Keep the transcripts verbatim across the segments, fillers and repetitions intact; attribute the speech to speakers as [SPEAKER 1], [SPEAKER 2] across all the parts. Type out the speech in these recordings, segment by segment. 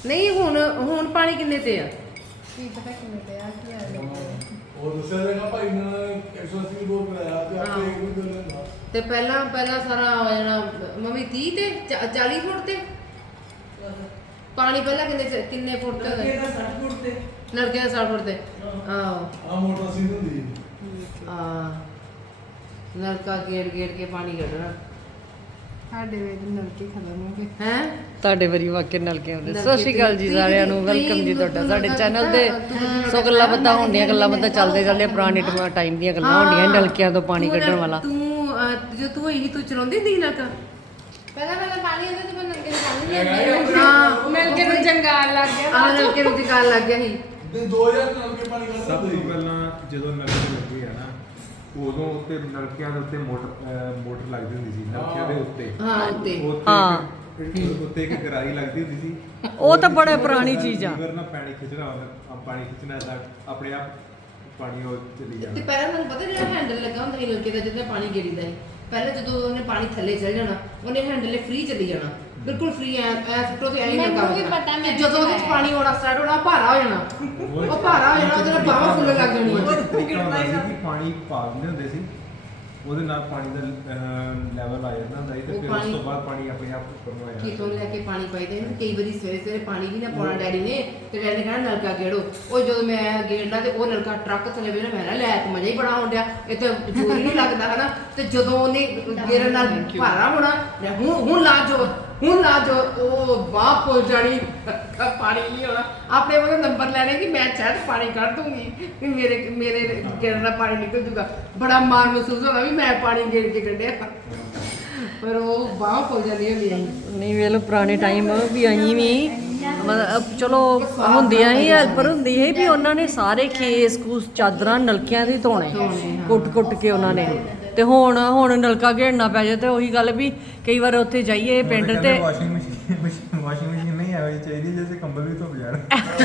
[SPEAKER 1] ਨਹੀਂ ਹੁਣ ਹੁਣ ਪਾਣੀ ਕਿੰਨੇ ਤੇ ਆ?
[SPEAKER 2] ਕੀ ਪਤਾ ਕਿੰਨੇ ਤੇ ਆ ਕੀ ਆ
[SPEAKER 3] ਉਹ ਦੱਸਿਆ ਦੇਗਾ ਭਾਈ ਨੇ ਇੱਕ ਸੌ ਅੱਸੀ ਰੁਪਏ ਕਰਾਇਆ ਤੇ ਆਪੇ ਇੱਕ ਵੀ ਦੇ ਲੈਣਾ।
[SPEAKER 1] ਤੇ ਪਹਿਲਾਂ ਪਹਿਲਾਂ ਸਾਰਾ ਹੋ ਜਾਣਾ ਮੰਮੀ ਤੀਹ ਤੇ ਚਾਲੀ ਫੁੱਟ ਤੇ ਪਾਣੀ ਪਹਿਲਾਂ ਕਿੰਨੇ ਕਿੰਨੇ ਫੁੱਟ ਤੇ
[SPEAKER 4] ਨਲਕੇ ਦਾ ਸੱਠ ਫੁੱਟ ਤੇ
[SPEAKER 1] ਨਲਕੇ ਦਾ ਸੱਠ ਫੁੱਟ ਤੇ ਆਹੋ
[SPEAKER 3] ਆ ਮੋਟਰ ਸੀ ਹੁੰਦੀ ਹੈ।
[SPEAKER 1] ਆ ਨਲਕਾ ਗੇੜ ਗੇੜ ਕੇ ਪਾਣੀ ਕੱਢਣਾ
[SPEAKER 2] ਸਾਡੇ ਵੇਲੇ ਨਲਕੇ ਖਤਮ ਹੋ ਗਏ
[SPEAKER 1] ਹੈ।
[SPEAKER 5] ਤੁਹਾਡੇ ਵਾਰੀ ਵਾਕਿਆ ਨਲਕੇ ਆਉਂਦੇ।
[SPEAKER 1] ਨਲਕੇ
[SPEAKER 5] ਸਤਿ ਸ਼੍ਰੀ ਅਕਾਲ ਜੀ
[SPEAKER 1] ਤੁਸੀਂ-
[SPEAKER 5] ਸਾਰਿਆਂ ਨੂੰ,
[SPEAKER 1] ਤੁਸੀਂ
[SPEAKER 5] ਵੈਲਕਮ ਜੀ ਤੁਹਾਡਾ ਸਾਡੇ
[SPEAKER 1] ਮਤਲਬ
[SPEAKER 5] ਚੈਨਲ ਤੇ।
[SPEAKER 1] ਤੂੰ-
[SPEAKER 5] ਸੋ ਗੱਲਾਂ ਬਾਤਾਂ ਹੁੰਦੀਆਂ, ਗੱਲਾਂ ਬਾਤਾਂ ਚੱਲਦੇ ਚੱਲਦੇ ਪੁਰਾਣੇ ਟਾਈਮ ਦੀਆਂ ਗੱਲਾਂ ਹੁੰਦੀਆਂ, ਨਲਕਿਆਂ ਤੋਂ ਪਾਣੀ
[SPEAKER 1] ਤੂੰ
[SPEAKER 5] ਕੱਢਣ ਵਾਲਾ।
[SPEAKER 1] ਤੂੰ ਅਹ, ਜੋ ਤੂੰ ਇਹੀ ਤੂੰ ਚਲਾਉਂਦੀ ਹੁੰਦੀ ਸੀ ਨਲਕਾ
[SPEAKER 2] ਪਹਿਲਾਂ ਪਹਿਲਾਂ ਪਾਣੀ ਆਉਂਦਾ ਤੇ ਮੈਂ ਨਲਕੇ ਨੂੰ ਪਾਣੀ ਲੈਂਦੀ
[SPEAKER 1] ਹਾਂ
[SPEAKER 2] ਨਲਕੇ ਨੂੰ ਜੰਗਾਲ ਲੱਗ ਗਿਆ
[SPEAKER 1] ਆ ਨਲਕੇ ਨੂੰ ਜਗਾਲ ਲੱਗ ਗਿਆ ਸੀ।
[SPEAKER 3] ਤੇ ਦੋ ਹਜ਼ਾਰ ਨਲਕੇ ਪਾਣੀ ਕੱਢਦਾ
[SPEAKER 6] ਸਭ ਤੋਂ ਪਹਿਲਾਂ ਜਦੋਂ ਨਲਕੇ ਲੱਗੇ ਆ ਨਾ ਉਦੋਂ ਉੱਤੇ ਨਲਕਿਆਂ ਦੇ ਉੱਤੇ ਮੋਟਰ ਅਹ ਮੋਟਰ ਲੱਗਦੀ ਹੁੰਦੀ ਸੀ ਨਲਕਿਆਂ ਦੇ ਉੱਤੇ।
[SPEAKER 1] ਹਾਂ ਉੱਤੇ
[SPEAKER 6] ਉੱਤੇ
[SPEAKER 5] ਹਾਂ।
[SPEAKER 6] ਇੱਕ- ਉੱਤੇ ਇੱਕ ਗਰਾਰੀ ਲੱਗਦੀ ਹੁੰਦੀ ਸੀ।
[SPEAKER 5] ਉਹ ਤਾਂ ਬੜੇ ਪੁਰਾਣੀ ਚੀਜ਼ ਆ।
[SPEAKER 6] ਲੀਵਰ ਨਾਲ ਪਾਣੀ ਖਿੱਚਣਾ ਹੁੰਦਾ, ਪਾਣੀ ਖਿੱਚਣਾ ਤਾਂ ਆਪਣੇ ਆਪ ਪਾਣੀ ਉਹ ਚਲੀ
[SPEAKER 1] ਤੇ
[SPEAKER 6] ਜਾਣਾ।
[SPEAKER 1] ਪਹਿਲਾਂ ਤੁਹਾਨੂੰ ਪਤਾ ਜਿਹੜਾ ਹੈਂਡਲ ਲੱਗਾ ਹੁੰਦਾ ਸੀ ਨਲਕੇ ਦਾ ਜਿੱਥੇ ਪਾਣੀ ਗੇੜੀਦਾ ਸੀ, ਪਹਿਲਾਂ ਜਦੋਂ ਉਹਨੇ ਪਾਣੀ ਥੱਲੇ ਚਲ ਜਾਣਾ ਉਹਨੇ ਹੈਂਡਲ ਫ੍ਰੀ ਚੱਲੀ ਜਾਣਾ, ਬਿਲਕੁਲ ਫ੍ਰੀ ਐ ਐ ਫੁੱਟੋ ਤੇ ਐ ਹੀ
[SPEAKER 2] ਮੈਨੂੰ
[SPEAKER 1] ਨਲਕਾ
[SPEAKER 2] ਵੀ
[SPEAKER 1] ਹੋਣਾ।
[SPEAKER 2] ਪਤਾ, ਮੈਂ
[SPEAKER 1] ਤੇ ਜਦੋਂ ਉਹਦੇ ਵਿੱਚ ਪਾਣੀ ਆਉਣਾ ਸਟਾਰਟ ਹੋਣਾ ਭਾਰਾ ਹੋ ਜਾਣਾ, ਉਹ ਭਾਰਾ ਹੋ ਜਾਣਾ, ਉਹਦੇ ਨਾਲ ਬਾਹਾਂ ਫੁੱਲਣ ਲੱਗ
[SPEAKER 6] ਉਹ
[SPEAKER 1] ਜਾਣੀਆਂ।
[SPEAKER 6] ਇੱਕ ਤਰੀਕਾ ਹੁੰਦਾ ਸੀ ਕਿ ਪਾਣੀ ਪਾ ਦਿੰਦੇ ਹੁੰਦੇ ਸੀ, ਉਹਦੇ ਨਾਲ ਪਾਣੀ ਦਾ ਲੈਵਲ ਆ ਜਾਂਦਾ ਹੁੰਦਾ ਸੀ ਤੇ
[SPEAKER 1] ਉਹ
[SPEAKER 6] ਫਿਰ ਉਸ
[SPEAKER 1] ਪਾਣੀ-
[SPEAKER 6] ਤੋਂ ਬਾਅਦ ਪਾਣੀ ਆਪਣੇ ਆਪ ਉੱਪਰ ਨੂੰ ਆ ਜਾਣਾ।
[SPEAKER 1] ਕਿਤੋਂ ਲੈ ਕੇ ਪਾਣੀ ਪਾਈਦਾ ਇਹਨੂੰ। ਕਈ ਵਾਰੀ ਸਵੇਰੇ ਸਵੇਰੇ ਪਾਣੀ ਵੀ ਨਾ ਪਾਉਣਾ ਡੈਡੀ ਨੇ, ਤੇ ਡੈਡੀ ਨੇ ਕਹਿਣਾ ਨਲਕਾ ਗੇੜੋ। ਉਹ ਜਦੋਂ ਮੈਂ ਗੇੜਨਾ ਤੇ ਉਹ ਨਲਕਾ ਟਰੱਕ ਥੱਲੇ ਵੇਲੇ ਮੈਂ ਨਾ ਲੈ ਕੇ ਮਜ਼ਾ ਹੀ ਬੜਾ ਆਉਣ ਡਿਆ, ਇਹ ਤੇ ਜ਼ੋਰ ਹੀ ਨਹੀਂ ਲੱਗਦਾ ਹਨਾ। ਤੇ ਜਦੋਂ ਉਹਨੇ ਗੇੜਨ ਨਾਲ ਭਾਰਾ ਹੋਣਾ, ਲੈ ਹੁਣ ਹੁਣ ਲਾ ਜੋ ਹੁਣ ਲਾ ਜੋ ਉਹ ਬਾਹ ਫੁੱਲ ਜਾਣੀ, ਪਾਣੀ ਨਹੀਂ ਹੋਣਾ। ਆਪਣੇ ਵੱਲੋਂ ਨੰਬਰ ਲੈਣੇ ਕਿ ਮੈਂ ਸ਼ਾਇਦ ਪਾਣੀ ਕੱਢ ਦੂੰਗੀ, ਵੀ ਮੇਰੇ ਮੇਰੇ ਗੇੜਨ ਦਾ ਪਾਣੀ ਨਿਕਲ ਜੂਗਾ। ਬੜਾ ਮਾਣ ਮਹਿਸੂਸ ਹੋਣਾ ਵੀ ਮੈਂ ਪਾਣੀ ਗੇੜ ਕੇ ਕੱਢਿਆ, ਪਰ ਉਹ ਬਾਹ ਫੁੱਲ ਜਾਂਦੀ ਹੁੰਦੀ ਹੈ।
[SPEAKER 5] ਨਹੀਂ ਵੇਖ ਲਓ ਪੁਰਾਣੇ ਟਾਈਮ ਵੀ ਅਸੀਂ ਵੀ ਮਤਲਬ ਚਲੋ ਹੁੰਦੀਆਂ ਹੀ ਹੈਲਪਰ ਹੁੰਦੀ ਸੀ ਵੀ ਉਹਨਾਂ ਨੇ ਸਾਰੇ ਖੇਸ ਖੂਸ ਚਾਦਰਾਂ ਨਲਕਿਆਂ ਦੀ ਧੋਣੇ ਕੁੱਟ ਕੁੱਟ ਕੇ ਉਹਨਾਂ ਨੇ। ਤੇ ਹੁਣ ਹੁਣ ਨਲਕਾ ਘੇੜਨਾ ਪੈ ਜਾਏ ਤੇ ਉਹੀ ਗੱਲ ਵੀ ਕਈ ਵਾਰ ਉੱਥੇ ਜਾਈਏ ਪਿੰਡ ਤੇ
[SPEAKER 6] ਵਾਸ਼ਿੰਗ ਮਸ਼ੀਨ ਵਾਸ਼ਿੰਗ ਮਸ਼ੀਨ ਨਹੀਂ ਆਵੇ ਚਾਹੀਦੀ ਜਿਵੇਂ ਕੰਬਲ ਵੀ ਧੁੱਪ ਜਾਣ।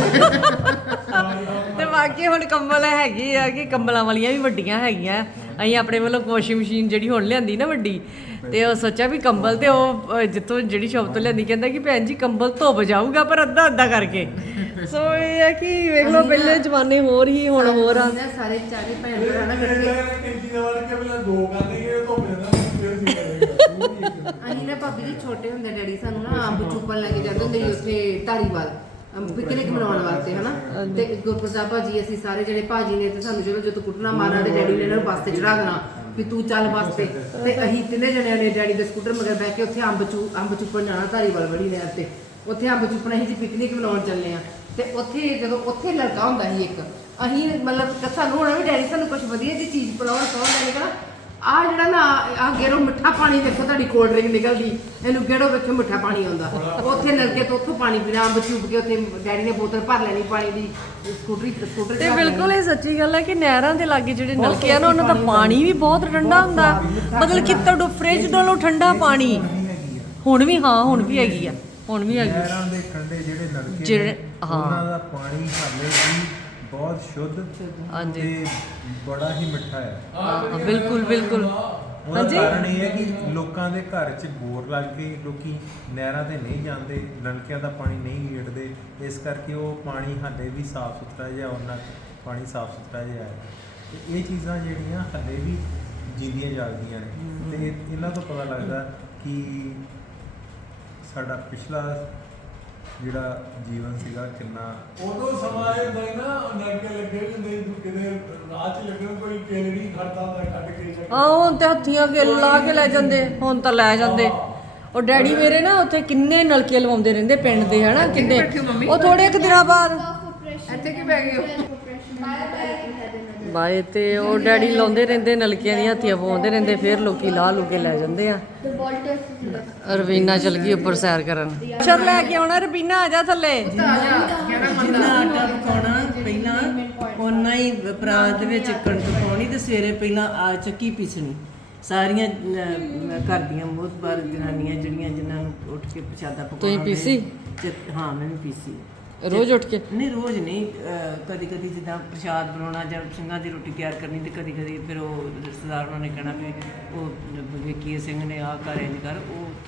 [SPEAKER 5] ਤੇ ਬਾਕੀ ਹੁਣ ਕੰਬਲ ਹੈਗੀ ਆ ਕਿ ਕੰਬਲਾਂ ਵਾਲੀਆਂ ਵੀ ਵੱਡੀਆਂ ਹੈਗੀਆਂ। ਅਸੀਂ ਆਪਣੇ ਵੱਲੋਂ ਵਾਸ਼ਿੰਗ ਮਸ਼ੀਨ ਜਿਹੜੀ ਹੁਣ ਲਿਆਂਦੀ ਨਾ ਵੱਡੀ, ਤੇ ਉਹ ਸੋਚਿਆ ਵੀ ਕੰਬਲ ਤੇ ਉਹ ਅਹ, ਜਿੱਥੋਂ ਜਿਹੜੀ ਸ਼ੌਪ ਤੋਂ ਲਿਆਂਦੀ ਕਹਿੰਦਾ ਕਿ ਭੈਣ ਜੀ ਕੰਬਲ ਧੁੱਪ ਜਾਊਗਾ ਪਰ ਅੱਧਾ ਅੱਧਾ ਕਰਕੇ। ਸੋ ਇਹ ਹੈ ਕਿ ਵੇਖ ਲਓ ਪਹਿਲੇ ਜ਼ਮਾਨੇ ਹੋਰ ਹੀ ਹੁਣ ਹੋਰ ਆ।
[SPEAKER 1] ਸਾਰੇ ਚਾਰੇ ਭੈਣ ਭਰਾ ਨਾ ਇਕੱਠੇ
[SPEAKER 3] ਕੈਂਚੀ ਦਾ ਵੜ ਕੇ ਪਹਿਲਾਂ ਦੋ ਕਰ ਦੇਈਏ ਧੁੱਪ ਜਾਂਦਾ ਫਿਰ ਸੀ ਕਰੇਗਾ।
[SPEAKER 1] ਅਸੀਂ ਨਾ ਭਾਬੀ ਜੀ ਛੋਟੇ ਹੁੰਦੇ ਡੈਡੀ ਸਾਨੂੰ ਨਾ ਅੰਬ ਚੁੱਪਣ ਲੈ ਕੇ ਜਾਂਦੇ ਹੁੰਦੇ ਸੀ ਉੱਥੇ ਧਾਰੀਵਾਲ ਪਿਕਨਿਕ ਮਨਾਉਣ ਵਾਸਤੇ ਹਨਾ। ਤੇ ਗੁਰਪ੍ਰਤਾਪ ਭਾਜੀ ਅਸੀਂ ਸਾਰੇ ਜਿਹੜੇ ਭਾਜੀ ਨੇ ਤੇ ਸਾਨੂੰ ਚਲੋ ਜਦੋਂ ਕੁੱਟਣਾ ਮਾਰਨਾ ਤੇ ਡੈਡੀ ਨੇ ਇਹਨਾਂ ਨੂੰ ਬੱਸ ਤੇ ਚੜਾ ਦੇਣਾ ਵੀ ਤੂੰ ਚੱਲ ਬੱਸ ਤੇ। ਤੇ ਅਸੀਂ ਤਿੰਨੇ ਜਣਿਆਂ ਨੇ ਡੈਡੀ ਦੇ ਸਕੂਟਰ ਮਗਰ ਬਹਿ ਕੇ ਉੱਥੇ ਅੰਬ ਚੂ ਅੰਬ ਚੁੱਪਣ ਜਾਣਾ ਧਾਰੀਵਾਲ ਬੜੀ ਨਹਿਰ ਤੇ। ਉੱਥੇ ਅੰਬ ਚੁੱਪਣਾ ਅਸੀਂ ਜੀ ਪਿਕਨਿਕ ਮਨਾਉਣ ਚੱਲੇ ਆ। ਤੇ ਉੱਥੇ ਜਦੋਂ ਉੱਥੇ ਲੜਕਾ ਹੁੰਦਾ ਸੀ ਇੱਕ, ਅਸੀਂ ਮਤਲਬ ਸਾਨੂੰ ਹੋਣਾ ਵੀ ਡੈਡੀ ਸਾਨੂੰ ਕੁਝ ਵਧੀਆ ਜਿਹੀ ਚੀਜ਼ ਪਿਲਾਉਣ ਕਹੋ। ਡੈਡੀ ਕਹਿਣਾ ਆ ਜਿਹੜਾ ਨਾ ਆ ਗੇਰੋ ਮਿੱਠਾ ਪਾਣੀ ਦੇਖੋ ਤੁਹਾਡੀ ਕੋਲਡ ਡਰਿੰਕ ਨਿਕਲਦੀ, ਇਹਨੂੰ ਗੇੜੋ ਵੇਖੋ ਮਿੱਠਾ ਪਾਣੀ ਆਉਂਦਾ। ਉੱਥੇ ਨਲਕੇ ਤੋਂ ਉੱਥੋਂ ਪਾਣੀ ਪੀਣਾ, ਅੰਬ ਚੁੱਪ ਕੇ ਉੱਥੇ ਡੈਡੀ ਨੇ ਬੋਤਲ ਭਰ ਲੈਣੀ ਪਾਣੀ ਦੀ ਸਕੂਟਰੀ ਸਕੂਟਰ
[SPEAKER 5] ਤੇ ਬਿਲਕੁਲ ਇਹ ਸੱਚੀ ਗੱਲ ਹੈ ਕਿ ਨਹਿਰਾਂ ਦੇ ਲਾਗੇ ਜਿਹੜੇ ਨਲਕੇ ਆ ਨਾ ਉਹਨਾਂ ਦਾ ਪਾਣੀ ਵੀ ਬਹੁਤ ਠੰਡਾ ਹੁੰਦਾ, ਮਤਲਬ ਕਿ ਤੁਹਾਡਾ ਫ੍ਰਿਜ ਨਾਲੋਂ ਠੰਡਾ ਪਾਣੀ। ਹੁਣ ਵੀ ਹਾਂ ਹੁਣ ਵੀ ਹੈਗੀ ਆ, ਹੁਣ ਵੀ ਹੈਗੀ।
[SPEAKER 6] ਨਹਿਰਾਂ ਦੇ ਕੰਢੇ ਜਿਹੜੇ ਨਲਕੇ
[SPEAKER 5] ਜਿਹੜੇ-
[SPEAKER 6] ਨੇ,
[SPEAKER 5] ਹਾਂ।
[SPEAKER 6] ਉਹਨਾਂ ਦਾ ਪਾਣੀ ਹਾਲੇ ਵੀ ਬਹੁਤ ਸ਼ੁੱਧ
[SPEAKER 5] ਹਾਂਜੀ।
[SPEAKER 6] ਤੇ ਬੜਾ ਹੀ ਮਿੱਠਾ ਹੈ।
[SPEAKER 5] ਹਾਂ ਬਿਲਕੁਲ ਬਿਲਕੁਲ।
[SPEAKER 6] ਉਹਦਾ
[SPEAKER 5] ਹਾਂਜੀ।
[SPEAKER 6] ਕਾਰਨ ਇਹ ਹੈ ਕਿ ਲੋਕਾਂ ਦੇ ਘਰ 'ਚ ਬੋਰ ਲੱਗ ਕੇ ਲੋਕੀ ਨਹਿਰਾਂ ਤੇ ਨਹੀਂ ਜਾਂਦੇ, ਨਲਕਿਆਂ ਦਾ ਪਾਣੀ ਨਹੀਂ ਗੇੜਦੇ, ਇਸ ਕਰਕੇ ਉਹ ਪਾਣੀ ਹਾਲੇ ਵੀ ਸਾਫ਼ ਸੁਥਰਾ ਜਿਹਾ, ਉਹਨਾਂ ਪਾਣੀ ਸਾਫ਼ ਸੁਥਰਾ ਜਿਹਾ ਹੈ। ਤੇ ਇਹ ਚੀਜ਼ਾਂ ਜਿਹੜੀਆਂ ਹਾਲੇ ਵੀ ਜਿੰਦੀਆਂ ਜਾਗਦੀਆਂ ਨੇ ਤੇ ਇਹਨਾਂ ਤੋਂ ਪਤਾ ਲੱਗਦਾ ਕਿ ਸਾਡਾ ਪਿਛਲਾ ਜਿਹੜਾ ਜੀਵਨ ਸੀਗਾ ਕਿੰਨਾ।
[SPEAKER 3] ਉਦੋਂ ਸਮਾਂ ਇਹ ਹੁੰਦਾ ਸੀ ਨਾ ਨਲਕੇ ਲੱਗੇ ਵੀ ਹੁੰਦੇ ਸੀ, ਕਿਤੇ ਰਾਹ 'ਚ ਲੱਗਣ ਕੋਈ ਕੇਲੜੀ ਖੜਦਾ ਹੁੰਦਾ ਕੱਢ ਕੇ ਜਾਂ
[SPEAKER 5] ਹਾਂ ਹੁਣ ਤੇ ਹੱਥੀਆਂ ਕੇ ਲਾ ਕੇ ਲੈ ਜਾਂਦੇ, ਹੁਣ ਤਾਂ ਲੈ ਜਾਂਦੇ। ਉਹ ਡੈਡੀ ਮੇਰੇ ਨਾ ਉੱਥੇ ਕਿੰਨੇ ਨਲਕੇ ਲਵਾਉਂਦੇ ਰਹਿੰਦੇ ਪਿੰਡ ਦੇ ਹਨਾ, ਕਿੰਨੇ ਉਹ ਥੋੜੇ ਕੁ ਦਿਨਾਂ ਬਾਅਦ
[SPEAKER 1] ਇੱਥੇ ਕੀ ਪੈ ਗਈ ਉਹ?
[SPEAKER 5] ਬਾਏ ਤੇ ਉਹ ਡੈਡੀ ਲਾਉਂਦੇ ਰਹਿੰਦੇ ਨਲਕਿਆਂ ਦੀਆਂ ਹੱਥੀਆਂ ਪਵਾਉਂਦੇ ਰਹਿੰਦੇ, ਫਿਰ ਲੋਕੀ ਲਾਹ ਲੂ ਕੇ ਲੈ ਜਾਂਦੇ ਆ। ਰਵੀਨਾ ਚਲ ਗਈ ਉੱਪਰ ਸੈਰ ਕਰਨ। ਚਲ ਲੈ ਕੇ ਆਉਣਾ ਰਵੀਨਾ, ਆ ਜਾ ਥੱਲੇ।
[SPEAKER 4] ਜਿੰਨਾ ਆਟਾ ਪਕਾਉਣਾ ਪਹਿਲਾਂ ਓਨਾ ਹੀ ਪਰਾਤ ਦੇ ਵਿੱਚ ਕਣਕ ਪਾਉਣੀ ਤੇ ਸਵੇਰੇ ਪਹਿਲਾਂ ਆ ਚੱਕੀ ਪੀਸਣੀ। ਸਾਰੀਆਂ ਅਹ, ਘਰ ਦੀਆਂ ਬਹੁਤ ਬਾਰ ਜਨਾਨੀਆਂ ਜਿਹੜੀਆਂ ਜਿਨ੍ਹਾਂ ਨੂੰ ਉੱਠ ਕੇ ਪ੍ਰਸ਼ਾਦਾ ਪਕਾਉਣਾ।
[SPEAKER 5] ਤੁਸੀਂ ਪੀਸੀ?
[SPEAKER 4] ਤੇ- ਹਾਂ ਮੈਂ ਵੀ ਪੀਸੀ।
[SPEAKER 5] ਰੋਜ਼ ਉੱਠ ਕੇ?
[SPEAKER 4] ਨਹੀਂ ਰੋਜ਼ ਨਹੀਂ, ਕਦੀ ਕਦੀ ਜਿੱਦਾਂ ਪ੍ਰਸ਼ਾਦ ਬਣਾਉਣਾ ਜਾਂ ਸਿੰਘਾਂ ਦੀ ਰੋਟੀ ਤਿਆਰ ਕਰਨੀ ਤੇ ਕਦੀ ਕਦੀ ਫਿਰ ਉਹ ਰਿਸ਼ਤੇਦਾਰ ਉਹਨਾਂ ਨੇ ਕਹਿਣਾ ਵੀ ਉਹ ਵਿੱਕੀ ਸਿੰਘ ਨੇ ਆਹ ਕਰ ਇੰਝ ਕਰ, ਉਹ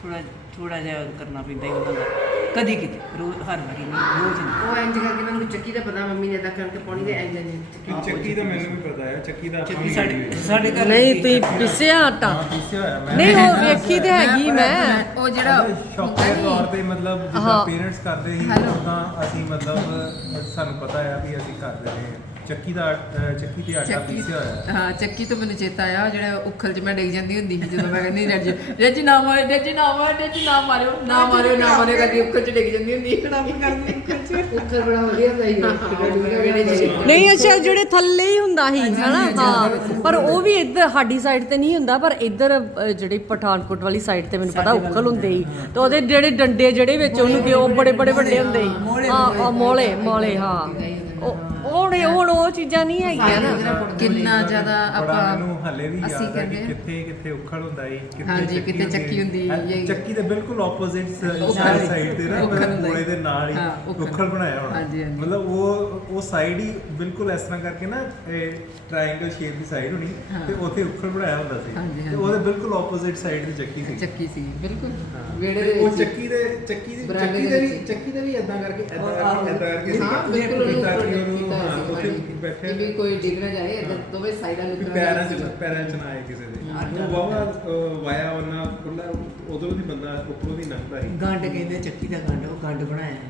[SPEAKER 4] ਥੋੜਾ ਥੋੜਾ ਜਿਹਾ ਕਰਨਾ ਪੈਂਦਾ ਹੀ ਉਹਨਾਂ ਦਾ ਕਦੀ ਕਿਤੇ ਰੋਜ਼ ਹਰ ਵਾਰੀ ਨਹੀਂ ਰੋਜ਼ ਨਹੀਂ
[SPEAKER 1] ਉਹ ਇੰਜ ਕਰਕੇ ਮੈਨੂੰ ਚੱਕੀ ਦਾ ਪਤਾ ਮੰਮੀ ਨੇ ਇਦਾਂ ਕਰਕੇ ਪਾਣੀ ਦੇ ਇੰਜ ਇੰਜ
[SPEAKER 6] ਚੱਕੀ ਦਾ ਮੈਨੂੰ ਵੀ ਪਤਾ ਹੈ ਚੱਕੀ ਦਾ
[SPEAKER 4] ਚੱਕੀ ਸਾਡੇ ਸਾਡੇ ਘਰ
[SPEAKER 5] ਨਹੀਂ ਤੁਸੀਂ ਪਿਸਿਆ ਆਟਾ
[SPEAKER 6] ਹਾਂ ਪੀਸਿਆ ਹੋਇਆ ਮੈਂ
[SPEAKER 5] ਨਹੀਂ ਉਹ ਵੇਖੀ ਤੇ ਹੈਗੀ ਮੈਂ
[SPEAKER 1] ਉਹ ਜਿਹੜਾ
[SPEAKER 6] ਸ਼ੌਕ ਦੇ ਤੌਰ ਤੇ ਮਤਲਬ ਜਿੱਦਾਂ ਪੇਰੈਂਟਸ ਕਰਦੇ ਸੀ ਉਦਾਂ ਅਸੀਂ ਮਤਲਬ ਸਾਨੂੰ ਪਤਾ ਆ ਵੀ ਅਸੀਂ ਕਰਦੇ ਰਹੇ ਹਾਂ। ਚੱਕੀ ਦਾ ਆਟਾ- ਚੱਕੀ ਤੇ ਆਟਾ
[SPEAKER 7] ਚੱਕੀ
[SPEAKER 6] ਪੀਸਿਆ ਹੋਇਆ
[SPEAKER 7] ਹਾਂ ਚੱਕੀ ਤੋਂ ਮੈਨੂੰ ਚੇਤਾ ਆਇਆ ਜਿਹੜਾ ਉਖਲ 'ਚ ਮੈਂ ਡਿੱਗ ਜਾਂਦੀ ਹੁੰਦੀ ਸੀ ਜਦੋਂ ਮੈਂ ਕਹਿੰਦੀ ਰੱਜ ਰੱਜ ਨਾ ਮਾਰੇ ਰੱਜ ਨਾ ਮਾਰੇ ਰੱਜ ਨਾ ਮਾਰਿਓ ਨਾ ਮਾਰਿਓ ਨਾ ਮਾਰਿਓ ਕਰਕੇ ਉਖਲ 'ਚ ਡਿੱਗ ਜਾਂਦੀ ਹੁੰਦੀ ਸੀ ਕੰਮ ਕਰਦੀ ਉਖਲ 'ਚ
[SPEAKER 1] ਉੱਕਰ ਬੜਾ ਵਧੀਆ ਹੁੰਦਾ ਹੀ
[SPEAKER 5] ਨਹੀਂ ਅੱਛਾ ਜਿਹੜੇ ਥੱਲੇ ਹੀ ਹੁੰਦਾ ਸੀ ਹਨਾ ਹਾਂ ਪਰ ਉਹ ਵੀ ਇੱਧਰ ਸਾਡੀ ਸਾਈਡ ਤੇ ਨਹੀਂ ਹੁੰਦਾ ਪਰ ਇੱਧਰ ਅ, ਜਿਹੜੀ ਪਠਾਨਕੋਟ ਵਾਲੀ ਸਾਈਡ ਤੇ ਮੈਨੂੰ ਪਤਾ ਉਖਲ ਹੁੰਦੇ ਸੀ ਤੇ ਉਹਦੇ ਜਿਹੜੇ ਡੰਡੇ ਜਿਹੜੇ ਵਿੱਚ ਉਹਨੂੰ ਕਿ ਉਹ ਬੜੇ ਬੜੇ ਵੱਡੇ ਹੁੰਦੇ ਸੀ ਹਾਂ ਉਹ ਮੋਲੇ ਮੋਲੇ ਹਾਂ ਉਹ ਹੁਣ ਹੁਣ ਉਹ ਚੀਜ਼ਾਂ ਨਹੀਂ ਹੈਗੀਆਂ ਨਾ
[SPEAKER 7] ਕਿੰਨਾ ਜ਼ਿਆਦਾ
[SPEAKER 6] ਬੜਾ
[SPEAKER 7] ਆਪਾਂ
[SPEAKER 6] ਮੈਨੂੰ ਹੱਲੇ ਵੀ
[SPEAKER 7] ਅਸੀਂ
[SPEAKER 6] ਯਾਦ ਹੈ ਕਿ
[SPEAKER 7] ਕਹਿੰਦੇ ਹਾਂ।
[SPEAKER 6] ਕਿੱਥੇ ਕਿੱਥੇ ਉਖਲ ਹੁੰਦਾ ਸੀ ਕਿੱਥੇ
[SPEAKER 7] ਹਾਂਜੀ, ਕਿੱਥੇ ਚੱਕੀ ਹੁੰਦੀ
[SPEAKER 6] ਹਾਂ,
[SPEAKER 7] ਸੀ।
[SPEAKER 6] ਚੱਕੀ ਦੇ ਬਿਲਕੁਲ ਆਪੋਜ਼ਿਟ
[SPEAKER 7] ਉਖਲ।
[SPEAKER 6] ਸਾਈਡ ਤੇ ਨਾ
[SPEAKER 7] ਉਖਲ ਹੁੰਦਾ
[SPEAKER 6] ਕੋਲੇ
[SPEAKER 7] ਸੀ।
[SPEAKER 6] ਦੇ ਨਾਲ ਹੀ
[SPEAKER 7] ਹਾਂ, ਉਖਲ।
[SPEAKER 6] ਉਖਲ ਬਣਾਇਆ ਹੋਣਾ
[SPEAKER 7] ਹਾਂਜੀ, ਹਾਂਜੀ।
[SPEAKER 6] ਮਤਲਬ ਉਹ ਉਹ ਸਾਈਡ ਹੀ ਬਿਲਕੁਲ ਇਸ ਤਰ੍ਹਾਂ ਕਰਕੇ ਨਾ ਟ੍ਰਾਇੰਗਲ ਸ਼ੇਪ ਦੀ ਸਾਈਡ ਹੋਣੀ ਤੇ ਉੱਥੇ ਉਖਲ ਬਣਾਇਆ ਹੁੰਦਾ ਸੀ
[SPEAKER 7] ਹਾਂਜੀ,
[SPEAKER 6] ਤੇ
[SPEAKER 7] ਹਾਂਜੀ।
[SPEAKER 6] ਉਹਦੇ ਬਿਲਕੁਲ ਆਪੋਜ਼ਿਟ ਸਾਈਡ ਤੇ ਚੱਕੀ ਸੀ
[SPEAKER 7] ਚੱਕੀ ਸੀ ਬਿਲਕੁਲ
[SPEAKER 6] ਹਾਂ।
[SPEAKER 7] ਵਿਹੜੇ
[SPEAKER 6] ਤੇ
[SPEAKER 7] ਦੇ
[SPEAKER 6] ਉਹ
[SPEAKER 7] ਵਿੱਚ
[SPEAKER 6] ਚੱਕੀ ਦੇ ਚੱਕੀ ਦੀ
[SPEAKER 1] ਬਰਾਂਡੇ
[SPEAKER 6] ਚੱਕੀ
[SPEAKER 1] ਦੇ
[SPEAKER 6] ਦੇ ਵੀ
[SPEAKER 1] ਵਿੱਚ।
[SPEAKER 6] ਚੱਕੀ ਦੇ ਵੀ ਇਦਾਂ ਕਰਕੇ ਇਦਾਂ
[SPEAKER 4] ਆਹੋ।
[SPEAKER 6] ਕਰਕੇ ਇਦਾਂ ਕਰਕੇ
[SPEAKER 1] ਹਾਂ ਬਿਲਕੁਲ ਉਹਨੂੰ
[SPEAKER 6] ਤਾਂ
[SPEAKER 1] ਉੱਪਰ
[SPEAKER 6] ਕਿ ਉਹਨੂੰ
[SPEAKER 1] ਕੀਤਾ
[SPEAKER 6] ਹਾਂ
[SPEAKER 1] ਸੀ
[SPEAKER 6] ਉੱਥੇ
[SPEAKER 1] ਪਾਣੀ।
[SPEAKER 6] ਬੈਠੇ
[SPEAKER 1] ਕਿ ਵੀ ਕੋਈ ਡਿੱਗ ਨਾ ਜਾਏ ਇੱਧਰ ਦੋਵੇਂ ਸਾਈਡਾਂ
[SPEAKER 6] ਵੀ
[SPEAKER 1] ਨੂੰ
[SPEAKER 6] ਪੈਰਾਂ 'ਚ ਪੈਰਾਂ 'ਚ ਨਾ ਆਏ ਕਿਸੇ ਦੇ ਉਹ ਬਾਵਾ ਵਾਇਆ ਉਹਨਾਂ ਖੁੱਲਾ ਉਧਰੋਂ ਦੀ ਬੰਦਾ ਉੱਪਰੋਂ ਦੀ ਲੰਘਦਾ ਸੀ
[SPEAKER 4] ਗੰਡ ਕਹਿੰਦੇ ਚੱਕੀ ਦਾ ਗੰਡ ਉਹ ਗੰਡ ਬਣਾਇਆ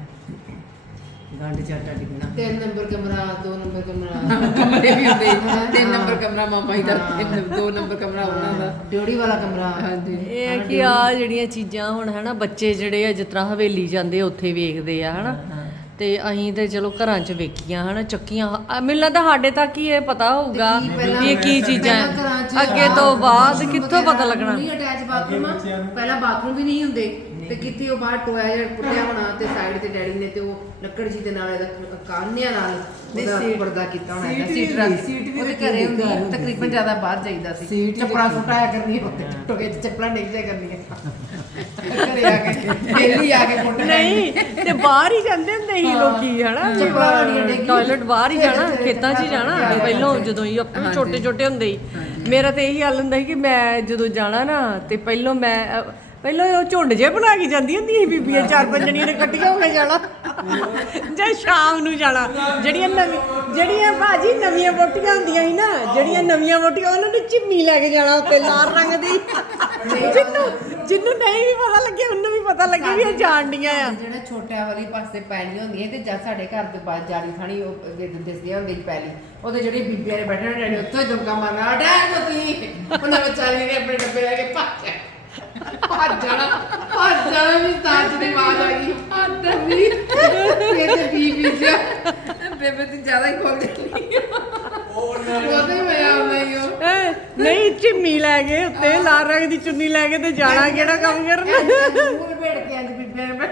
[SPEAKER 4] ਗੰਡ ਚ ਆਟਾ ਡਿੱਗਣਾ
[SPEAKER 1] ਤਿੰਨ ਨੰਬਰ ਕਮਰਾ ਦੋ ਨੰਬਰ ਕਮਰਾ
[SPEAKER 7] ਕਮਰੇ ਵੀ ਹੁੰਦੇ ਸੀ।
[SPEAKER 1] ਹਾਂ।
[SPEAKER 7] ਤਿੰਨ ਨੰਬਰ ਕਮਰਾ ਮਾਮਾ ਜੀ ਦਾ ਤਿੰਨ ਦੋ ਨੰਬਰ ਕਮਰਾ ਉਹਨਾਂ ਦਾ
[SPEAKER 1] ਡਿਊਟੀ ਵਾਲਾ ਕਮਰਾ
[SPEAKER 7] ਹਾਂਜੀ
[SPEAKER 5] ਇਹ ਹੈ ਕਿ ਆ ਜਿਹੜੀਆਂ ਚੀਜ਼ਾਂ ਹੁਣ ਹਨਾ ਬੱਚੇ ਜਿਹੜੇ ਆ ਜਿਸ ਤਰ੍ਹਾਂ ਹਵੇਲੀ ਜਾਂਦੇ ਆ, ਉੱਥੇ ਵੇਖਦੇ ਆ ਹਨਾ ਤੇ ਅਸੀਂ ਤੇ ਚਲੋ ਘਰਾਂ 'ਚ ਵੇਖੀਆਂ ਹਨਾ ਚੱਕੀਆਂ ਅ, ਮੈਨੂੰ ਲੱਗਦਾ ਸਾਡੇ ਤੱਕ ਹੀ ਇਹ ਪਤਾ ਹੋਊਗਾ
[SPEAKER 1] ਕੀ
[SPEAKER 5] ਵੀ
[SPEAKER 1] ਪਹਿਲਾਂ-
[SPEAKER 5] ਇਹ ਕੀ ਚੀਜ਼ਾਂ
[SPEAKER 1] ਪਹਿਲਾਂ ਘਰਾਂ 'ਚ
[SPEAKER 5] ਹੈ। ਅੱਗੇ ਤੋਂ ਬਾਅਦ ਕਿੱਥੋਂ ਪਤਾ
[SPEAKER 1] ਵਗੈਰਾ
[SPEAKER 5] ਲੱਗਣਾ
[SPEAKER 1] ਨਹੀਂ ਅਟੈਚ ਬਾਥਰੂਮ
[SPEAKER 6] ਅੱਗੇ ਬੱਚਿਆਂ ਨੂੰ-
[SPEAKER 1] ਪਹਿਲਾਂ ਬਾਥਰੂਮ ਵੀ ਨਹੀਂ ਹੁੰਦੇ ਤੇ ਕਿਤੇ ਉਹ ਬਾਹਰ ਟੋਇਆ ਜਿਹਾ ਪੁੱਟਿਆ ਹੋਣਾ ਤੇ ਸਾਈਡ ਤੇ ਡੈਡੀ ਨੇ ਤੇ ਉਹ ਲੱਕੜ ਜੀ ਦੇ ਨਾਲ ਇਹਦਾ ਕਾਨਿਆਂ ਨਾਲ ਉਹਦਾ
[SPEAKER 4] ਸੀਟ-
[SPEAKER 1] ਪਰਦਾ ਕੀਤਾ ਹੋਣਾ
[SPEAKER 4] ਸੀਟ
[SPEAKER 1] ਹੈਗਾ
[SPEAKER 4] ਵੀ
[SPEAKER 1] ਸੀਟ
[SPEAKER 4] ਹੁੰਦੀ,
[SPEAKER 1] ਰੱਖ
[SPEAKER 4] ਸੀਟ ਵੀ
[SPEAKER 1] ਉਹਦੇ
[SPEAKER 4] ਰੱਖੀ
[SPEAKER 1] ਘਰੇ
[SPEAKER 4] ਹੁੰਦੀ,
[SPEAKER 1] ਹੁੰਦੀ
[SPEAKER 4] ਘਰ ਹੁੰਦੀ
[SPEAKER 1] ਤਕਰੀਬਨ
[SPEAKER 4] ਸੀ।
[SPEAKER 1] ਜ਼ਿਆਦਾ ਬਾਹਰ ਜਾਈਦਾ ਸੀ
[SPEAKER 4] ਸੀਟ
[SPEAKER 1] ਚੱਪਲਾਂ ਸੁਟਾਇਆ ਕਰਨੀ ਉੱਤੇ ਟੋਕੇ ਚ ਚੱਪਲਾਂ ਡਿੱਗ ਜਾਇਆ ਕਰਨੀਆਂ ਘਰੇ ਆ ਕੇ ਡੇਲੀ ਆ ਕੇ ਫੋਟੋ
[SPEAKER 5] ਨਹੀਂ ਤੇ ਬਾਹਰ ਹੀ ਜਾਂਦੇ ਹੁੰਦੇ ਸੀ ਲੋਕੀ ਹਨਾ
[SPEAKER 1] ਚੱਪਲਾਂ ਵਾਲੀਆਂ ਡਿੱਗੀ।
[SPEAKER 5] ਟਾਇਲਟ ਬਾਹਰ ਹੀ ਜਾਣਾ
[SPEAKER 1] ਫਿਰ
[SPEAKER 5] ਖੇਤਾਂ 'ਚ ਹੀ ਜਾਣਾ
[SPEAKER 1] ਚੱਪਲਾਂ
[SPEAKER 5] ਪਹਿਲਾਂ ਜਦੋਂ ਹੀ ਆਪਣੇ ਛੋਟੇ ਛੋਟੇ ਹੁੰਦੇ ਸੀ ਮੇਰਾ ਤੇ ਇਹੀ ਹਾਲ ਹੁੰਦਾ ਸੀ ਕਿ ਮੈਂ ਜਦੋਂ ਜਾਣਾ ਨਾ ਤੇ ਪਹਿਲਾਂ ਮੈਂ ਅ, ਪਹਿਲਾਂ ਉਹ ਝੁੰਡ ਜੇ ਬਣਾ ਕੇ ਜਾਂਦੀ ਹੁੰਦੀ ਸੀ ਬੀਬੀਆਂ ਚਾਰ ਪੰਜ ਜਣੀਆਂ ਨੇ ਇਕੱਠੀਆਂ ਹੋ ਕੇ ਜਾਣਾ ਜਾਂ ਸ਼ਾਮ ਨੂੰ ਜਾਣਾ ਜਿਹੜੀਆਂ ਨਵੀਂ ਜਿਹੜੀਆਂ ਭਾਜੀ ਨਵੀਆਂ ਵੋਟੀਆਂ ਹੁੰਦੀਆਂ ਸੀ ਨਾ ਜਿਹੜੀਆਂ ਨਵੀਆਂ ਵੋਟੀਆਂ ਉਹਨਾਂ ਨੇ ਚਿੰਮੀ ਲੈ ਕੇ ਜਾਣਾ ਉੱਤੇ ਲਾਲ ਰੰਗ ਦੀ ਜਿਹਨੂੰ ਜਿਹਨੂੰ ਨਹੀਂ ਵੀ ਪਤਾ ਲੱਗਿਆ ਉਹਨੂੰ ਵੀ ਪਤਾ ਲੱਗੇ ਵੀ ਇਹ ਜਾਣਦੀਆਂ ਆ
[SPEAKER 1] ਜਿਹੜਾ ਛੋਟਿਆਂ ਵਾਲੀ ਪਾਸੇ ਪੈਲੀ ਹੁੰਦੀਆਂ ਤੇ ਜਦ ਸਾਡੇ ਘਰ ਦੇ ਬਾਅਦ ਜਾਲੀ ਥਾਣੀ ਉਹ ਦਿਸਦੀਆਂ ਹੁੰਦੀ ਸੀ ਪੈਲੀ ਉਹਦੇ ਜਿਹੜੀ ਬੀਬੀਆਂ ਨੇ ਬੈਠਣਾ ਡੈਡੀ ਉੱਥੇ ਹੀ ਦਮਕਾ ਮਾਰਨਾ ਅਟੈਕ ਹੋਤੀ ਉਹਨਾਂ ਵਿਚਾਰੀ ਨੇ ਆਪਣੇ ਡੱਬੇ ਲੈ ਕੇ ਭੱਜ ਭੱਜ ਜਾਣਾ ਭੱਜ ਜਾਣਾ ਵੀ ਤਾਜ ਦੀ ਆਵਾਜ਼ ਆ ਗਈ ਭੱਜ ਵੀ ਇਹ ਤੇ ਬੀਬੀ ਜਿਹਾ
[SPEAKER 7] ਬੇਬੇ ਤੇ ਜ਼ਿਆਦਾ ਹੀ ਖੋਲ ਜਾਂਦੀ
[SPEAKER 1] ਉਹਦੇ ਮੈਂ ਆਉਂਦਾ ਹੀ ਉਹ
[SPEAKER 5] ਹੈਂ, ਨਹੀਂ ਚਿੰਮੀ ਲੈ ਗਏ ਉੱਤੇ ਲਾਲ ਰੰਗ ਦੀ ਚੁੰਨੀ ਲੈ ਕੇ ਤੇ ਜਾਣਾ ਕਿਹੜਾ ਕੰਮ ਕਰਨਾ
[SPEAKER 1] ਮੂੰਹ ਭੇੜ ਕੇ ਅੱਜ ਬੀਬੀਆਂ ਨੇ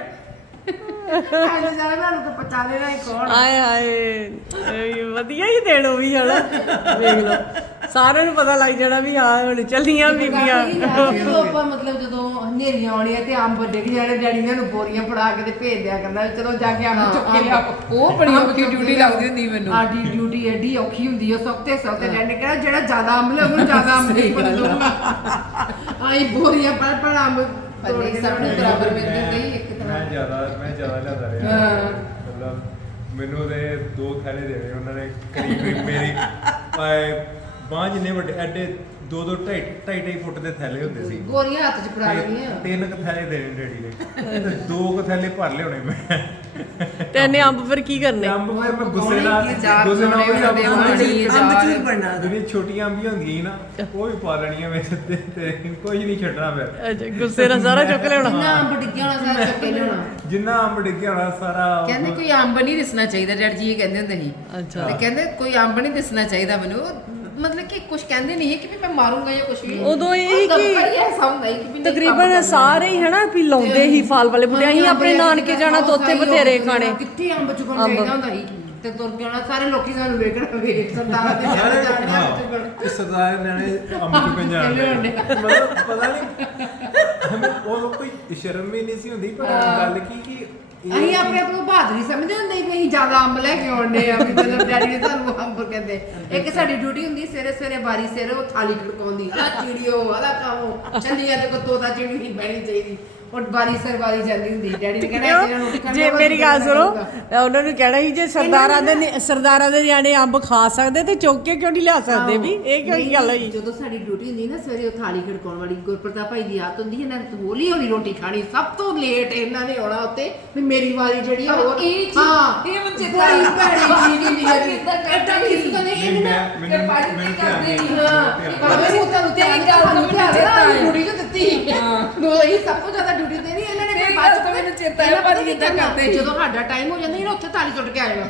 [SPEAKER 1] ਅੱਜ ਜਾਣਾ ਮੈਨੂੰ ਤਾਂ ਪਤਾ ਲੈਣਾ ਹੀ ਕੌਣ
[SPEAKER 5] ਆਏ ਹਾਏ ਇਹ ਵਧੀਆ ਹੀ ਦੇਣ ਉਹ ਵੀ ਹਨਾ ਵੇਖ ਲਓ ਸਾਰਿਆਂ ਨੂੰ ਪਤਾ ਲੱਗ ਜਾਣਾ ਵੀ ਹਾਂ ਹੁਣ ਚੱਲੀਆਂ ਬੀਬੀਆਂ
[SPEAKER 1] ਜਦੋਂ ਆਪਾਂ ਮਤਲਬ ਜਦੋਂ ਹਨੇਰੀਆਂ ਆਉਣੀਆਂ ਤੇ ਅੰਬ ਡਿੱਗ ਜਾਣੇ ਡੈਡੀ ਨੇ ਨੂੰ ਬੋਰੀਆਂ ਫੜਾ ਕੇ ਤੇ ਭੇਜ ਦਿਆ ਕਰਦਾ ਵੀ ਚਲੋ ਜਾ ਕੇ ਅੰਬ ਚੁੱਕ ਕੇ ਲਿਆਓ
[SPEAKER 7] ਉਹ ਬੜੀ ਔਖੀ ਡਿਊਟੀ ਲੱਗਦੀ ਹੁੰਦੀ ਮੈਨੂੰ
[SPEAKER 1] ਆਡੀ ਡਿਊਟੀ ਐਡੀ ਔਖੀ ਹੁੰਦੀ ਆ ਸਖਤੇ ਸਖਤੇ ਡੈਡੀ ਨੇ ਕਿਹਾ ਜਿਹੜਾ ਜ਼ਿਆਦਾ ਅੰਬ ਲਿਆ ਉਹਨੂੰ ਜ਼ਿਆਦਾ ਅੰਬ ਦੇ ਪੜ ਦੂੰਗਾ ਆਈ ਬੋਰੀਆਂ ਪਰ ਪਰ ਅੰਬ ਤੋੜ ਕੇ
[SPEAKER 7] ਸਭ ਨੂੰ
[SPEAKER 1] ਸਾਹਮਣੇ
[SPEAKER 7] ਬਰਾਬਰ
[SPEAKER 6] ਮੈਂ-
[SPEAKER 7] ਮਿਲਦੇ ਹੁੰਦੇ ਸੀ ਇੱਕ ਤਰ੍ਹਾਂ
[SPEAKER 6] ਮੈਂ ਜ਼ਿਆਦਾ ਮੈਂ ਜ਼ਿਆਦਾ ਲਿਆਦਾ ਰਿਹਾ
[SPEAKER 1] ਹਾਂ।
[SPEAKER 6] ਮਤਲਬ ਮੈਨੂੰ ਦੇ ਦੋ ਥੈਲੇ ਦੇਣੇ ਉਹਨਾਂ ਨੇ ਕਰੀਬ ਮੇਰੀ ਬਾਂਹ ਜਿੰਨੇ ਵੱਡੇ ਐਡੇ ਦੋ ਦੋ ਢਾਈ ਢਾਈ ਢਾਈ ਫੁੱਟ ਦੇ ਥੈਲੇ ਹੁੰਦੇ ਸੀ
[SPEAKER 1] ਗੋਰੀਆਂ ਹੱਥ 'ਚ ਫੜਾ ਲੈਣੀਆਂ
[SPEAKER 6] ਤੇ ਤਿੰਨ ਕੁ ਥੈਲੇ ਦੇਣੇ ਡੈਡੀ ਨੇ ਤੇ ਦੋ ਕੁ ਥੈਲੇ ਭਰ ਲਿਆਉਣੇ ਮੈਂ
[SPEAKER 5] ਤੇ ਇਹਨੇ ਅੰਬ ਫਿਰ ਕੀ ਕਰਨੇ
[SPEAKER 6] ਅੰਬ ਫਿਰ ਮੈਂ ਗੁੱਸੇ ਨਾਲ
[SPEAKER 7] ਚਾਰ
[SPEAKER 6] ਗੁੱਸੇ ਨਾਲ ਉਹ ਵੀ ਅੰਬ
[SPEAKER 7] ਬਣਾਉਣੇ
[SPEAKER 6] ਖਾਣੇ।
[SPEAKER 7] ਹੁੰਦੇ ਆ।
[SPEAKER 4] ਅੰਬ ਚੂਰ ਬਣਨਾ
[SPEAKER 6] ਜਿਹੜੀਆਂ ਛੋਟੀਆਂ ਅੰਬੀਆਂ ਹੁੰਦੀਆਂ ਸੀ ਨਾ ਉਹ ਵੀ ਪਾ ਲੈਣੀਆਂ ਮੇਰੇ ਤੇ ਤੇ ਕੁਝ ਨਹੀਂ ਛੱਡਣਾ ਫਿਰ
[SPEAKER 5] ਅੱਛਾ ਗੁੱਸੇ ਨਾਲ ਸਾਰਾ ਚੁੱਕ ਲਿਆਉਣਾ
[SPEAKER 1] ਜਿੰਨਾ ਅੰਬ ਡਿੱਗਿਆ ਹੋਣਾ ਸਾਰਾ ਚੱਕੇ ਲਿਆਉਣਾ
[SPEAKER 6] ਜਿੰਨਾ ਅੰਬ ਡਿੱਗਿਆ ਹੋਣਾ ਸਾਰਾ
[SPEAKER 7] ਕਹਿੰਦੇ ਕੋਈ ਅੰਬ ਨਹੀਂ ਦਿਸਣਾ ਚਾਹੀਦਾ ਡੈਡ ਜੀ ਇਹ ਕਹਿੰਦੇ ਹੁੰਦੇ ਸੀ
[SPEAKER 5] ਅੱਛਾ
[SPEAKER 7] ਤੇ ਕਹਿੰਦੇ ਕੋਈ ਅੰਬ ਨਹੀਂ ਦਿਸਣਾ ਚਾਹੀਦਾ ਮੈਨੂੰ ਮਤਲਬ ਕਿ ਕੁਝ ਕਹਿੰਦੇ ਨਹੀਂ ਕਿ ਵੀ ਮੈਂ ਮਾਰੂੰਗਾ ਜਾਂ ਕੁਝ ਵੀ
[SPEAKER 5] ਉਦੋਂ ਇਹ ਸੀ ਕਿ
[SPEAKER 1] ਐਸਾ ਹੁੰਦਾ ਸੀ ਕਿ ਵੀ ਨਹੀਂ
[SPEAKER 5] ਤਕਰੀਬਨ ਸਾਰੇ ਹੀ ਹਨਾ ਵੀ ਲਾਉਂਦੇ ਹੀ ਫਲ ਵਾਲੇ ਬੂਟੇ ਅਸੀਂ ਆਪਣੇ ਨਾਨਕੇ ਜਾਣਾ ਤਾਂ ਉੱਥੇ ਬਥੇਰੇ ਖਾਣੇ
[SPEAKER 1] ਕਿੱਥੇ ਅੰਬ ਚੁਗਣ ਚਾਹੀਦਾ ਹੁੰਦਾ ਸੀ ਤੇ ਤੁਰ ਕੇ ਆਉਣਾ ਸਾਰੇ ਲੋਕੀ ਸਾਨੂੰ ਵੇਖਣ ਵੇਖ ਸਰਦਾਰ ਦੇ ਸਾਰੇ ਜਾਣਦੇ ਅੰਬ ਚੁਗਣ
[SPEAKER 6] ਇਹ ਸਰਦਾਰ ਨੇ ਅੰਬ ਚੁੱਕਣ ਜਾਣਦੇ ਮਤਲਬ ਪਤਾ ਨਹੀਂ ਹਮੇ ਉਹ ਕੋਈ ਸ਼ਰਮ ਵੀ ਨਹੀਂ ਸੀ ਹੁੰਦੀ ਪਰ ਗੱਲ ਕੀ ਕਿ
[SPEAKER 1] ਅਸੀਂ ਆਪਣੇ ਆਪ ਨੂੰ ਬਹਾਦਰੀ ਸਮਝਦੇ ਹੁੰਦੇ ਸੀ ਵੀ ਅਸੀਂ ਜ਼ਿਆਦਾ ਅੰਬ ਲੈ ਕੇ ਆਉਂਦੇ ਆ ਵੀ ਮਤਲਬ ਡੈਡੀ ਨੇ ਸਾਨੂੰ ਅੰਬ ਕਹਿੰਦੇ। ਇੱਕ ਸਾਡੀ ਡਿਊਟੀ ਹੁੰਦੀ ਸਵੇਰੇ ਸਵੇਰੇ ਬਾਰੀ ਸਿਰ ਉਹ ਥਾਲੀ ਖੜਕਾਉਂਦੀ ਆ ਚਿੜੀਓ ਵਾਲਾ ਕੰਮ ਚੱਲੀਆਂ ਤੇ ਕੋ ਤੋਤਾ ਚਿੜੀ ਨਹੀਂ ਬਹਿਣੀ ਚਾਹੀਦੀ ਉਹ ਬਾਰੀ ਸਿਰ ਬਾਰੀ ਜਾਂਦੀ ਹੁੰਦੀ ਡੈਡੀ ਨੇ ਕਹਿਣਾ ਇਹਨਾਂ ਨੂੰ ਰੋਟੀ ਖਾਣੀ
[SPEAKER 5] ਜੇ ਮੇਰੀ ਗੱਲ ਸੁਣੋ ਉਹਨਾਂ ਨੂੰ ਕਹਿਣਾ ਸੀ ਜੇ ਸਰਦਾਰਾਂ ਦੇ ਨਿ- ਸਰਦਾਰਾਂ ਦੇ ਨਿਆਣੇ ਅੰਬ ਖਾ ਸਕਦੇ ਤੇ ਚੁੱਕ ਕੇ ਕਿਉਂ ਨਹੀਂ ਲਿਆ ਸਕਦੇ ਵੀ ਇਹ ਕਿਉਂ ਗੱਲ ਹੋਈ?
[SPEAKER 1] ਜਦੋਂ ਸਾਡੀ ਡਿਊਟੀ ਹੁੰਦੀ ਨਾ ਸਵੇਰੇ ਉਹ ਥਾਲੀ ਖੜਕਾਉਣ ਵਾਲੀ ਗੁਰਪ੍ਰਤਾਪ ਭਾਈ ਦੀ ਆਦਤ ਹੁੰਦੀ ਇਹਨਾਂ ਨੇ ਹੌਲੀ ਹੌਲੀ ਰੋਟੀ ਖਾਣੀ ਸਭ ਤੋਂ ਲੇਟ ਇਹਨਾਂ ਨੇ ਆਉਣਾ ਉੱਤੇ ਵੀ ਮੇਰੀ ਵਾਰੀ ਜਿਹੜੀ ਆ ਉਹ
[SPEAKER 2] ਇਹ ਚੀਜ਼-
[SPEAKER 1] ਹਾਂ
[SPEAKER 2] ਇਹ ਮੈਨੂੰ ਚੇਤਾ
[SPEAKER 1] ਬੜੀ
[SPEAKER 2] ਆ।
[SPEAKER 1] ਭੈੜੀ ਚੀਜ਼ ਹੁੰਦੀ ਹੈ ਜੀ
[SPEAKER 2] ਕਿੱਦਾਂ ਕਰਦੇ
[SPEAKER 1] ਐਡਾ ਕਿਸ ਤੋਂ ਨਹੀਂ
[SPEAKER 6] ਨਹੀਂ,
[SPEAKER 1] ਇਹਨਾਂ
[SPEAKER 6] ਮੈਂ- ਮੈਨੂੰ
[SPEAKER 2] ਕਿਰਪਾਲਤੀ
[SPEAKER 6] ਮੈਨੂੰ
[SPEAKER 2] ਕਰਦੇ
[SPEAKER 6] ਧਿਆਨ
[SPEAKER 2] ਨਹੀਂ।
[SPEAKER 6] ਨਹੀਂ
[SPEAKER 1] ਹਾਂ
[SPEAKER 6] ਧਿਆਨ
[SPEAKER 1] ਭਾਵੇਂ ਉਹ ਤਾਂ ਉੱਤੇ ਆ
[SPEAKER 2] ਤੇਰੀ
[SPEAKER 1] ਗਿਆ
[SPEAKER 2] ਗੱਲ
[SPEAKER 1] ਸਾਨੂੰ
[SPEAKER 2] ਤੋਂ
[SPEAKER 1] ਧਿਆਨ
[SPEAKER 2] ਮੈਨੂੰ
[SPEAKER 1] ਹੈ
[SPEAKER 2] ਚੇਤਾ
[SPEAKER 1] ਡਿਊਟੀ ਤਾਂ ਦਿੱਤੀ ਹਾਂ ਇਹ ਸਭ ਤੋਂ ਜ਼ਿਆਦਾ ਡਿਊਟੀ ਦੇਣੀ ਇਹਨਾਂ ਨੇ
[SPEAKER 2] ਤੇਰੀ
[SPEAKER 1] ਫਿਰ ਬਾਅਦ
[SPEAKER 2] ਗੱਲ ਤੋਂ
[SPEAKER 1] ਚ
[SPEAKER 2] ਮੈਨੂੰ ਚੇਤਾ
[SPEAKER 1] ਇਹਨਾਂ
[SPEAKER 2] ਹੈ,
[SPEAKER 1] ਪਤਾ
[SPEAKER 2] ਭਾਜੀ
[SPEAKER 1] ਕੀ
[SPEAKER 2] ਏਦਾਂ
[SPEAKER 1] ਕਰਨਾ,
[SPEAKER 2] ਕਰਦੇ ਸੀ।
[SPEAKER 1] ਜਦੋਂ ਸਾਡਾ ਟਾਈਮ ਹੋ ਜਾਂਦਾ ਸੀ ਨਾ ਉੱਥੇ ਤਾਲੀ ਟੁੱਟ ਕੇ ਆ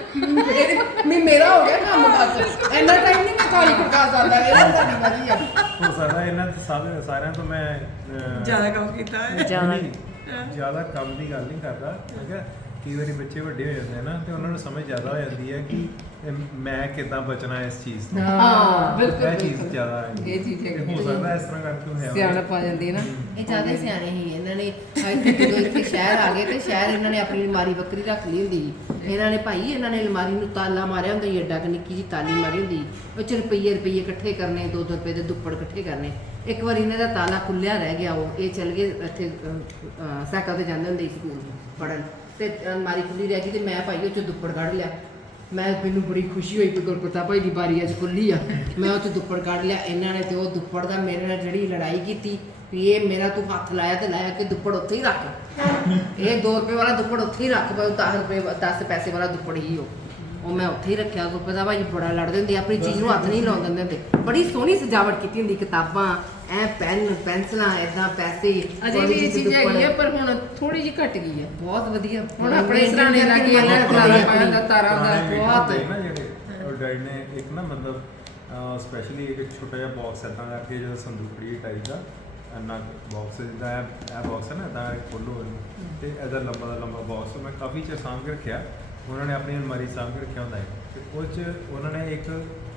[SPEAKER 1] ਜਾਣਾ ਮੈਂ ਮੇਰਾ ਹੋ ਗਿਆ ਕੰਮ ਬਸ ਇੰਨਾ ਟਾਈਮ ਨਹੀਂ ਮੈਂ ਤਾਲੀ ਖੜਕਾ ਸਕਦਾ ਇਹ ਤੁਹਾਡੀ ਵਾਰੀ ਆ
[SPEAKER 6] ਹੋ ਸਕਦਾ ਇਹਨਾਂ ਦੇ ਸਾਰੇ ਸਾਰਿਆਂ ਤੋਂ ਮੈਂ ਅਹ,
[SPEAKER 4] ਜ਼ਿਆਦਾ ਕੰਮ ਕੀਤਾ ਹੈ
[SPEAKER 5] ਜ਼ਿਆਦਾ।
[SPEAKER 6] ਨਹੀਂ, ਜ਼ਿਆਦਾ ਕੰਮ ਦੀ ਗੱਲ ਨਹੀਂ ਕਰਦਾ ਮੈਂ ਕਿਹਾ ਕਈ ਵਾਰੀ ਬੱਚੇ ਵੱਡੇ ਹੋ ਜਾਂਦੇ ਆ ਨਾ ਤੇ ਉਹਨਾਂ ਨੂੰ ਸਮਝ ਜ਼ਿਆਦਾ ਹੋ ਜਾਂਦੀ ਹੈ ਕਿ ਇਹ ਮੈਂ ਕਿੱਦਾਂ ਬਚਣਾ ਇਸ ਚੀਜ਼ ਤੋਂ
[SPEAKER 1] ਹਾਂ
[SPEAKER 2] ਬਿਲਕੁਲ
[SPEAKER 6] ਇਹ ਚੀਜ਼ ਜ਼ਿਆਦਾ ਹੈ
[SPEAKER 7] ਇਹ ਚੀਜ਼ ਹੈਗੀ।
[SPEAKER 6] ਤੇ ਹੋ ਸਕਦਾ ਇਸ ਤਰ੍ਹਾਂ ਕਰਕੇ ਹੋਇਆ ਹੋਵੇ।
[SPEAKER 7] ਸਿਆਣਪ ਆ ਜਾਂਦੀ ਹੈ ਨਾ
[SPEAKER 1] ਇਹ ਜ਼ਿਆਦਾ ਹੀ ਸਿਆਣੇ ਸੀ ਇਹਨਾਂ ਨੇ ਇੱਥੇ ਜਦੋਂ ਇੱਥੇ ਸ਼ਹਿਰ ਆ ਗਏ ਤੇ ਸ਼ਹਿਰ ਇਹਨਾਂ ਨੇ ਆਪਣੀ ਅਲਮਾਰੀ ਵੱਖਰੀ ਰੱਖ ਲਈ ਹੁੰਦੀ ਸੀ। ਇਹਨਾਂ ਨੇ ਭਾਈ ਇਹਨਾਂ ਨੇ ਅਲਮਾਰੀ ਨੂੰ ਤਾਲਾ ਮਾਰਿਆ ਹੁੰਦਾ ਸੀ ਐਡਾ ਕਿ ਨਿੱਕੀ ਜੀ ਤਾਲੀ ਮਾਰੀ ਹੁੰਦੀ ਸੀ। ਉਹ ਚ ਰੁਪਈਏ ਰੁਪਈਏ ਇਕੱਠੇ ਕਰਨੇ ਦੋ ਦੋ ਰੁਪਏ ਦੇ ਦੁੱਪੜ ਇਕੱਠੇ ਕਰਨੇ। ਇੱਕ ਵਾਰੀ ਇਹਨਾਂ ਦਾ ਤਾਲਾ ਖੁੱਲਿਆ ਰਹਿ ਗਿਆ ਉਹ ਇਹ ਚਲ ਗਏ ਇੱਥੇ ਅਹ, ਅਹ, ਸਾਈਕਲ ਤੇ ਜਾਂਦੇ ਹੁੰਦੇ ਸੀ ਸਕੂਲ ਪੜਨ ਤੇ ਅਲਮਾਰੀ ਖੁੱਲੀ ਰਹਿ ਗਈ ਤੇ ਮੈਂ ਭਾਈ ਉਹ ਚ ਦੁੱਪੜ ਕੱਢ ਲਿਆ। ਮੈਂ ਮੈਨੂੰ ਬੜੀ ਖੁਸ਼ੀ ਹੋਈ ਕਿ ਗੁਰਪ੍ਰਤਾਪ ਭਾਈ ਦੀ ਬਾਰੀ ਅੱਜ ਖੁੱਲੀ ਆ ਮੈਂ ਉਹ ਚ ਦੁੱਪੜ ਕੱਢ ਲਿਆ। ਇਹਨਾਂ ਨੇ ਤੇ ਉਹ ਦੁੱਪੜ ਦਾ ਮੇਰੇ ਨਾਲ ਜਿਹੜੀ ਲੜਾਈ ਕੀਤੀ ਵੀ ਇਹ ਮੇਰਾ ਤੂੰ ਹੱਥ ਲਾਇਆ ਤੇ ਲਾਇਆ ਕਿ ਦੁੱਪੜ ਉੱਥੇ ਹੀ ਰੱਖ ਇਹ ਦੋ ਰੁਪਏ ਵਾਲਾ ਦੁੱਪੜ ਉੱਥੇ ਹੀ ਰੱਖ ਬਈ ਦਸ ਰੁਪਏ ਦਸ ਪੈਸੇ ਵਾਲਾ ਦੁੱਪੜ ਹੀ ਉਹ ਉਹ ਮੈਂ ਉੱਥੇ ਹੀ ਰੱਖਿਆ। ਗੁਰਪ੍ਰਤਾਪ ਭਾਈ ਬੜਾ ਲੜਦੇ ਹੁੰਦੇ ਆਪਣੀ ਚੀਜ਼ ਨੂੰ ਹੱਥ ਨਹੀਂ ਲਾਉਣ ਦਿੰਦੇ ਹੁੰਦੇ। ਬੜੀ ਸੋਹਣੀ ਸਜਾਵਟ ਕੀਤੀ ਹੁੰਦੀ ਕਿਤਾਬਾਂ ਐ ਪੈਨ ਪੈਨਸਲਾਂ ਏਦਾਂ ਪੈਸੇ
[SPEAKER 7] ਅਜੇ ਵੀ ਇਹ ਚੀਜ਼ ਹੈਗੀ ਆ ਪਰ ਹੁਣ ਥੋੜੀ ਜਿਹੀ ਘਟ ਗਈ ਹੈ
[SPEAKER 1] ਬਹੁਤ ਵਧੀਆ
[SPEAKER 7] ਹੁਣ ਆਪਣੇ ਸਰਾਣੇ ਦਾ ਕੀ ਹੈ ਤਾਰਾ ਪਾਇਆ ਦਾ ਤਾਰਾ ਦਾ
[SPEAKER 6] ਪੁਰਾਣੇ
[SPEAKER 1] ਬਹੁਤ
[SPEAKER 6] ਹੁੰਦੇ ਨਾ ਜਿਹੜੇ ਉਹ ਡੈਡੀ ਨੇ ਇੱਕ ਨਾ ਮਤਲਬ ਸਪੈਸ਼ਲੀ ਇੱਕ ਛੋਟਾ ਜਿਹਾ ਬਾਕਸ ਏਦਾਂ ਕਰਕੇ ਜਿਹੜਾ ਸੰਦੂਕੜੀ ਟਾਈਪ ਦਾ ਇੰਨਾ ਬਾਕਸ ਜਿੱਦਾਂ ਇਹ ਇਹ ਬਾਕਸ ਹੈ ਨਾ ਇਦਾਂ ਖੋਲੋ ਇਹਨੂੰ ਤੇ ਇਹਦਾ ਲੰਬਾ ਦਾ ਲੰਬਾ ਬਾਕਸ ਮੈਂ ਕਾਫੀ ਚਿਰ ਸਾਂਭ ਕੇ ਰੱਖਿਆ। ਉਹਨਾਂ ਨੇ ਆਪਣੀ ਅਲਮਾਰੀ ਸਾਂਭ ਕੇ ਰੱਖਿਆ ਹੁੰਦਾ ਹੈ ਤੇ ਉਹ 'ਚ ਉਹਨਾਂ ਨੇ ਇੱਕ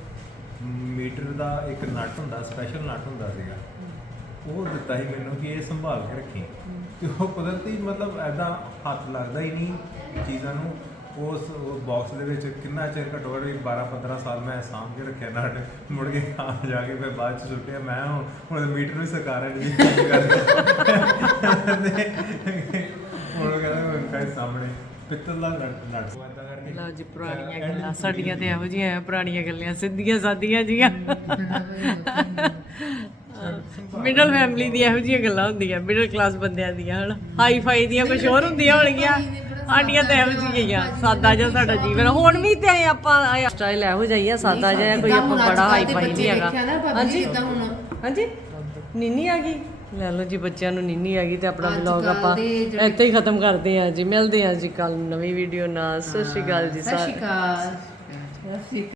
[SPEAKER 6] ਮੀਟਰ ਦਾ ਇੱਕ ਨਟ ਹੁੰਦਾ ਸਪੈਸ਼ਲ ਨਟ ਹੁੰਦਾ ਸੀਗਾ ਉਹ ਦਿੱਤਾ ਸੀ ਮੈਨੂੰ ਕਿ ਇਹ ਸੰਭਾਲ ਕੇ ਰੱਖੀ ਤੇ ਉਹ ਕੁਦਰਤੀ ਮਤਲਬ ਐਦਾਂ ਹੱਥ ਲੱਗਦਾ ਹੀ ਨਹੀਂ ਚੀਜ਼ਾਂ ਨੂੰ। ਉਸ ਬਾਕਸ ਦੇ ਵਿੱਚ ਕਿੰਨਾ ਚਿਰ ਘੱਟੋ ਘੱਟ ਬਾਰਾਂ ਪੰਦਰਾਂ ਸਾਲ ਮੈਂ ਸਾਂਭ ਕੇ ਰੱਖਿਆ ਨਟ ਮੁੜ ਕੇ ਆ ਜਾ ਕੇ ਫਿਰ ਬਾਅਦ ਚ ਸੁੱਟਿਆ। ਮੈਂ ਹੁਣ ਹੁਣ ਮੀਟਰ ਵੀ ਸਰਕਾਰ ਨੇ ਜੀ ਕਰਦੇ ਹੁਣ ਕਹਿੰਦਾ ਮੈਂ ਸਾਹਮਣੇ ਪਿੱਤਲ ਦਾ ਨਟ ਨਟ ਏਦਾਂ ਕਰਕੇ
[SPEAKER 5] ਲਓ ਜੀ ਪੁਰਾਣੀਆਂ ਗੱਲਾਂ ਸਾਡੀਆਂ ਤੇ ਇਹੋ ਜਿਹੀਆਂ ਪੁਰਾਣੀਆਂ ਗੱਲਾਂ ਸਿੱਧੀਆਂ ਸਾਦੀਆਂ ਜੀਆਂ ਮਿਡਲ ਫੈਮਿਲੀ ਦੀਆਂ ਇਹੋ ਜਿਹੀਆਂ ਗੱਲਾਂ ਹੁੰਦੀਆਂ ਮਿਡਲ ਕਲਾਸ ਬੰਦਿਆਂ ਦੀਆਂ ਹਨ ਹਾਈ ਫਾਈ ਦੀਆਂ ਕੁਝ ਹੋਰ ਹੁੰਦੀਆਂ ਹੋਣਗੀਆਂ ਸਾਡੀਆਂ ਤਾਂ ਇਹੋ ਜਿਹੀਆਂ ਸਾਦਾ ਜਿਹਾ ਸਾਡਾ ਜੀਵਨ ਹੁਣ ਵੀ ਤੇ ਆਪਾਂ ਸਟਾਈਲ ਇਹੋ ਜਿਹਾ ਸਾਦਾ ਜਿਹਾ ਕੋਈ ਆਪਾਂ ਬੜਾ ਹਾਈ ਫਾਈ ਨਹੀਂ ਹੈਗਾ। ਹਾਂਜੀ ਹਾਂਜੀ ਨੀਨੀ ਆ ਗਈ ਲੈ ਲਓ ਜੀ ਬੱਚਿਆਂ ਨੂੰ ਨੀਨੀ ਆ ਗਈ ਤੇ ਆਪਣਾ ਵਲੌਗ ਆਪਾਂ ਇੱਥੇ ਹੀ ਖਤਮ ਕਰਦੇ ਹਾਂ ਜੀ। ਮਿਲਦੇ ਹਾਂ ਜੀ ਕੱਲ ਨਵੀਂ ਵੀਡੀਓ ਨਾਲ। ਸਤਿ ਸ਼੍ਰੀ ਅਕਾਲ ਜੀ
[SPEAKER 1] ਸਤਿ ਸ਼੍ਰੀ
[SPEAKER 5] ਸਾਰਿਆਂ
[SPEAKER 1] ਅਕਾਲ।